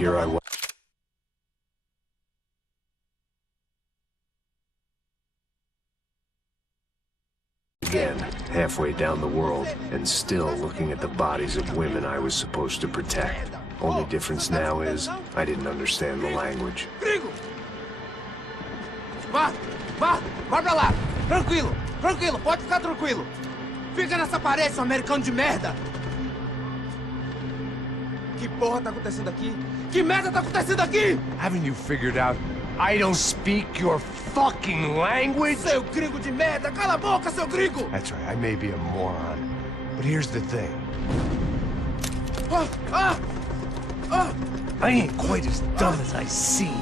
Here I was. Again, halfway down the world, and still looking at the bodies of women I was supposed to protect. Only difference now is, I didn't understand the language. Gringo! Vai pra lá! Tranquilo, pode ficar tranquilo! Fica nessa parede, seu americano de merda! Que porra tá acontecendo aqui? Que merda tá acontecendo aqui? Haven't you figured out I don't speak your fucking language? Seu gringo de merda! Cala a boca, seu gringo! That's right, I may be a moron. But here's the thing. I ain't quite as dumb as I seem.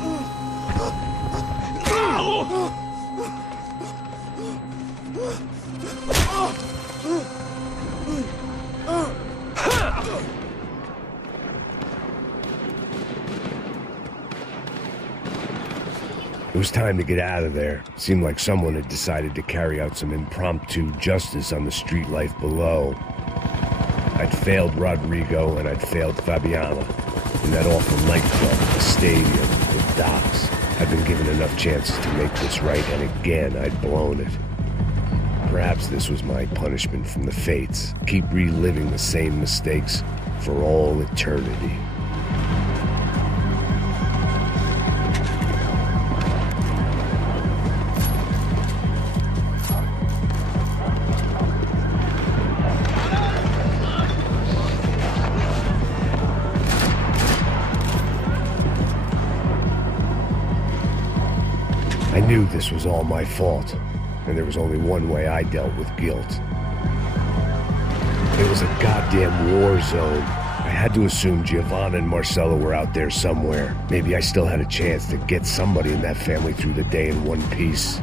It was time to get out of there. It seemed like someone had decided to carry out some impromptu justice on the street life below. I'd failed Rodrigo and I'd failed Fabiana. In that awful nightclub, the stadium, the docks. I'd been given enough chances to make this right, and again I'd blown it. Perhaps this was my punishment from the fates. Keep reliving the same mistakes for all eternity. I knew this was all my fault, and there was only one way I dealt with guilt. It was a goddamn war zone. I had to assume Giovanna and Marcelo were out there somewhere. Maybe I still had a chance to get somebody in that family through the day in one piece.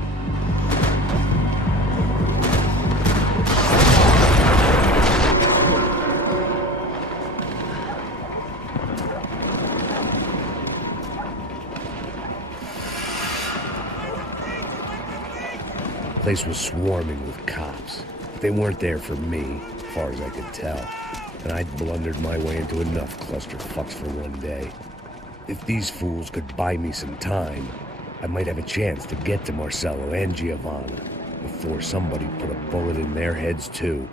The place was swarming with cops. They weren't there for me, as far as I could tell, and I'd blundered my way into enough clusterfucks for one day. If these fools could buy me some time, I might have a chance to get to Marcelo and Giovanna before somebody put a bullet in their heads too.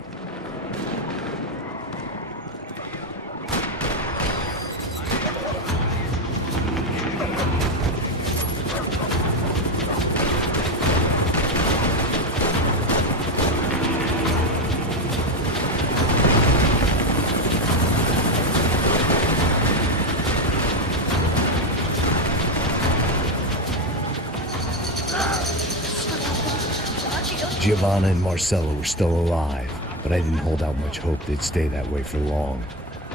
Giovanna and Marcelo were still alive, but I didn't hold out much hope they'd stay that way for long.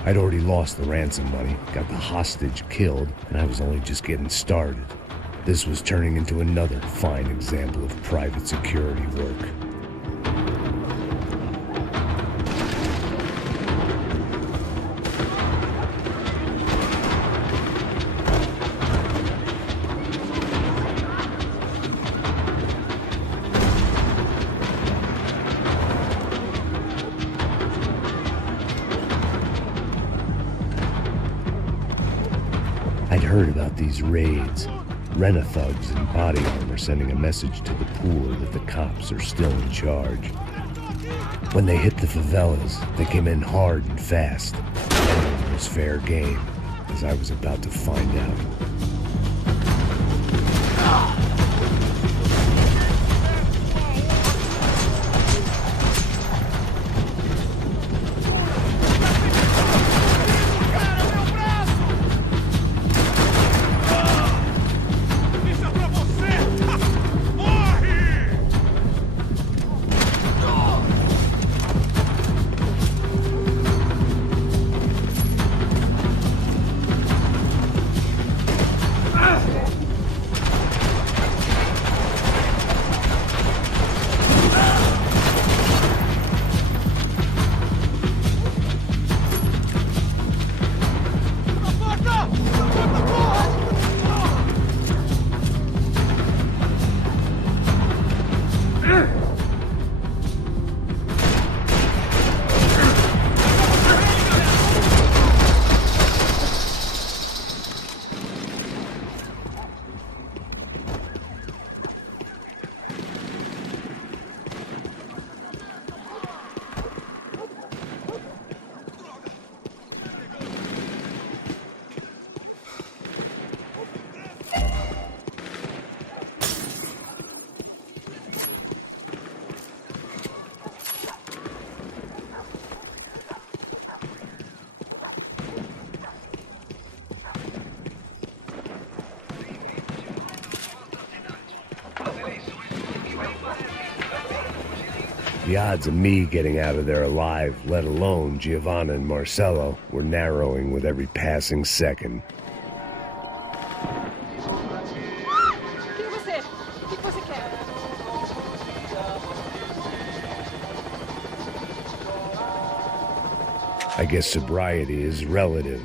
I'd already lost the ransom money, got the hostage killed, and I was only just getting started. This was turning into another fine example of private security work. I'd heard about these raids. Rena-thugs in body armor sending a message to the pool that the cops are still in charge. When they hit the favelas, they came in hard and fast. It was fair game, as I was about to find out. The odds of me getting out of there alive, let alone Giovanna and Marcello, were narrowing with every passing second. I guess sobriety is relative.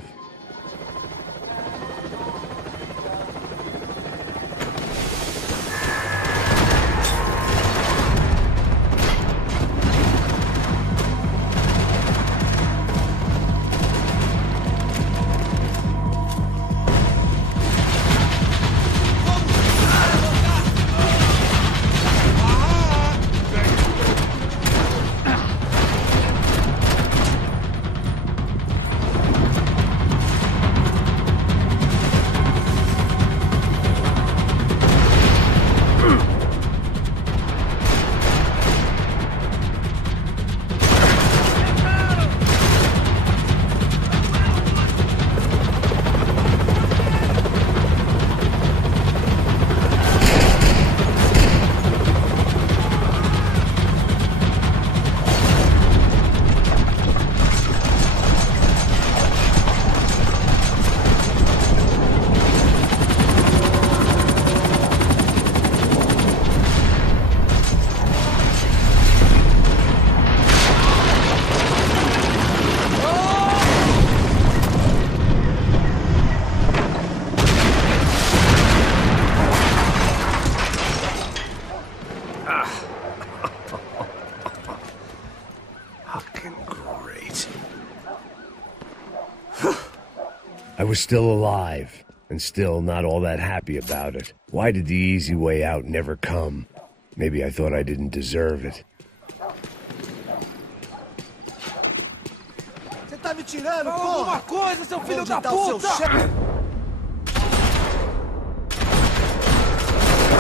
I was still alive, and still not all that happy about it. Why did the easy way out never come? Maybe I thought I didn't deserve it. Você tá me tirando, porra! Alguma coisa, seu filho da puta!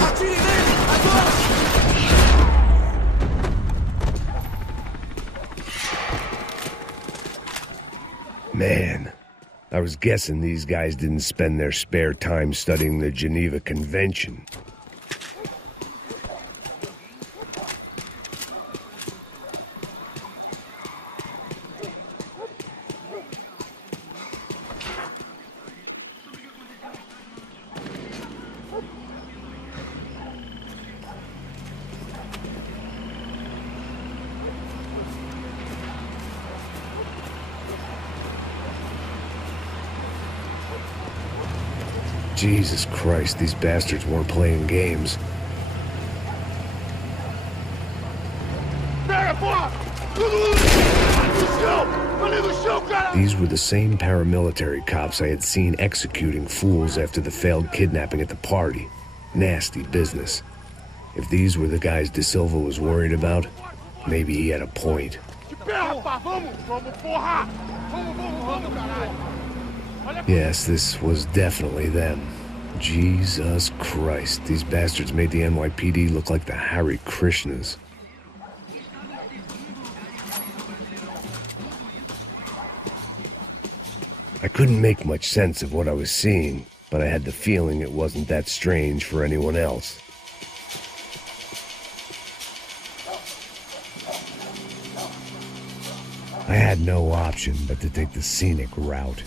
Atire nele, agora! Man, I was guessing these guys didn't spend their spare time studying the Geneva Convention. Jesus Christ, these bastards weren't playing games. These were the same paramilitary cops I had seen executing fools after the failed kidnapping at the party. Nasty business. If these were the guys De Silva was worried about, maybe he had a point. Yes, this was definitely them. Jesus Christ, these bastards made the NYPD look like the Hare Krishnas. I couldn't make much sense of what I was seeing, but I had the feeling it wasn't that strange for anyone else. I had no option but to take the scenic route.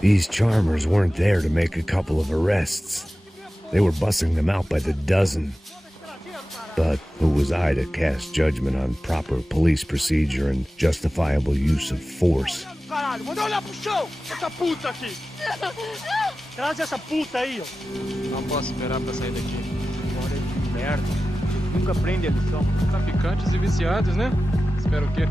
These charmers weren't there to make a couple of arrests. They were bussing them out by the dozen. But who was I to cast judgment on proper police procedure and justifiable use of force? Caralho, manda olhar pro chão! Essa puta aqui! Traz essa puta aí, ó! Não posso esperar pra sair daqui. Olha que merda! Nunca aprende a lição. Traficantes e viciados, né? Espero o quê?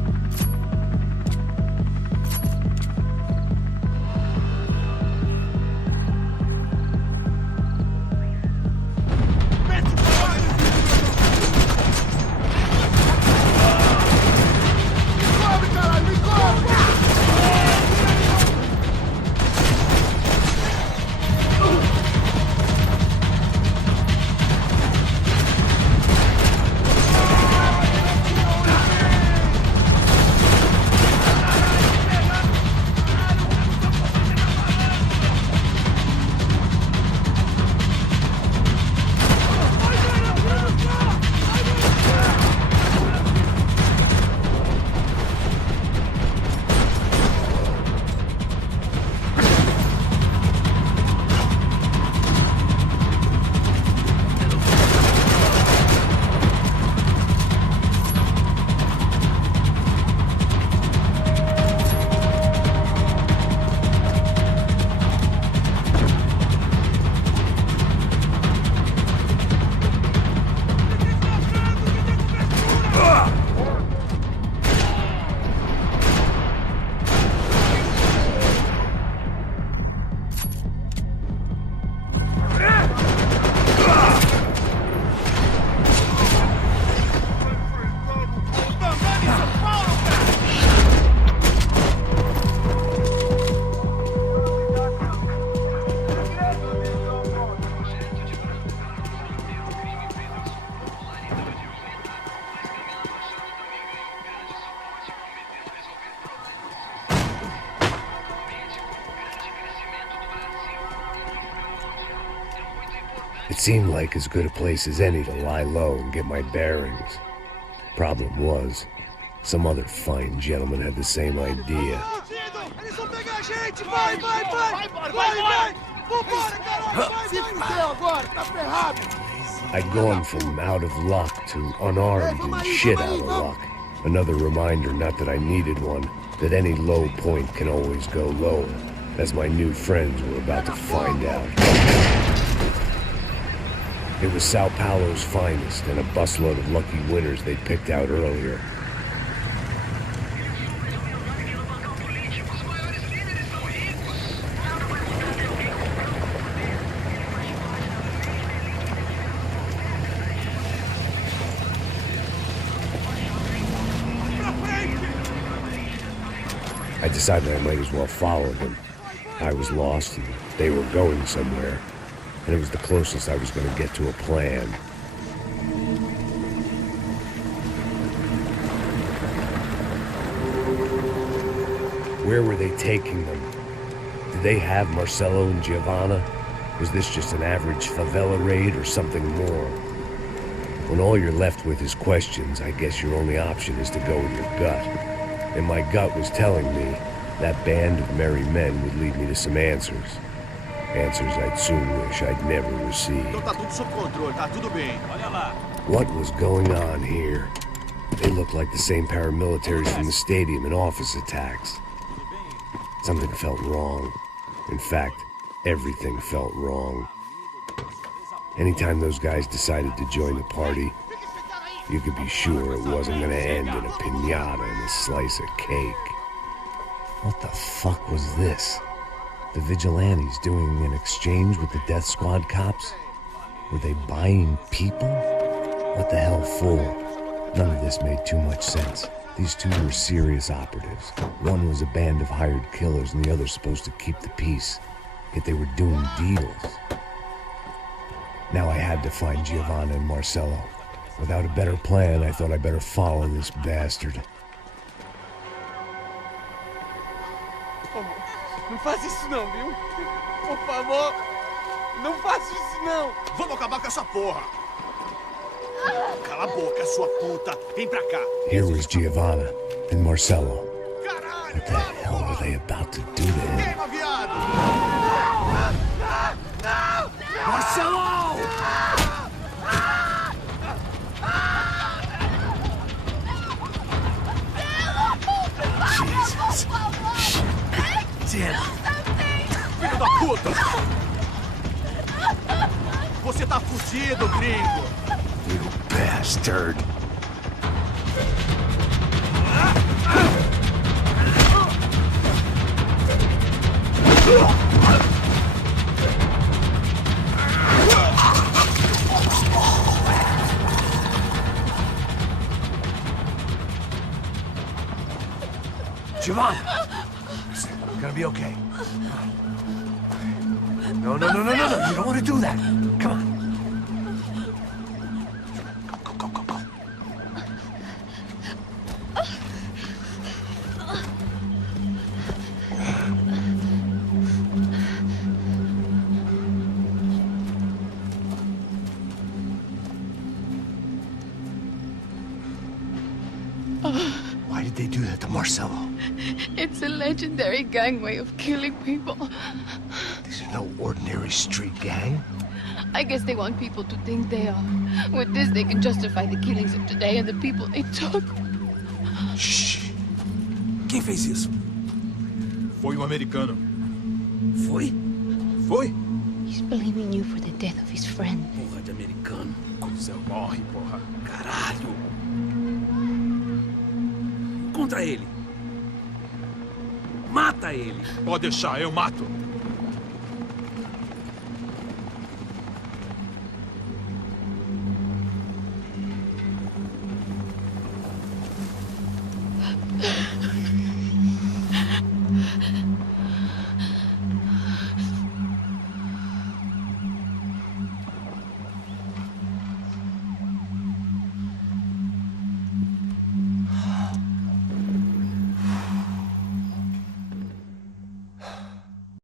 seemed like as good a place as any to lie low and get my bearings. Problem was, some other fine gentleman had the same idea. Eles vão pegar a gente! Vai! Vambora, caralho! Se fudeu agora, tá ferrado! I'd gone from out of luck to unarmed and shit out of luck. Another reminder, not that I needed one, that any low point can always go lower, as my new friends were about to find out. It was Sao Paulo's finest and a busload of lucky winners they'd picked out earlier. I decided I might as well follow them. I was lost and they were going somewhere, and it was the closest I was going to get to a plan. Where were they taking them? Did they have Marcelo and Giovanna? Was this just an average favela raid or something more? When all you're left with is questions, I guess your only option is to go with your gut. And my gut was telling me that band of merry men would lead me to some answers. Answers I'd soon wish I'd never received. Então tá tudo sob controle, tá tudo bem. Olha lá. What was going on here? They looked like the same paramilitaries from the stadium in office attacks. Something felt wrong. In fact, everything felt wrong. Anytime those guys decided to join the party, you could be sure it wasn't going to end in a piñata and a slice of cake. What the fuck was this? The vigilantes doing an exchange with the death squad cops? Were they buying people? What the hell for? None of this made too much sense. These two were serious operatives. One was a band of hired killers and the other supposed to keep the peace. Yet they were doing deals. Now I had to find Giovanna and Marcelo. Without a better plan, I thought I'd better follow this bastard. Não faz isso não, viu? Por favor, não faça isso não! Vamos acabar com essa porra! Cala a boca, sua puta! Vem pra cá! Here was Giovanna and Marcelo. What the hell were they about to do to him? Queima, viado! Marcelo! Jesus! Damn! Filho da puta! Você tá fudido, gringo! You bastard. Giovanna! It's gonna be okay. No. You don't want to do that. Come on. Go. Why did they do that to Marcelo? It's a legendary gangway of killing people. These are no ordinary street gang. I guess they want people to think they are. With this, they can justify the killings of today and the people they took. Shh. Quem fez isso? Foi um americano. Foi? He's blaming you for the death of his friend. Porra de americano. Coisa morre, porra. Caralho. Contra ele. Mata ele. Pode deixar, eu mato.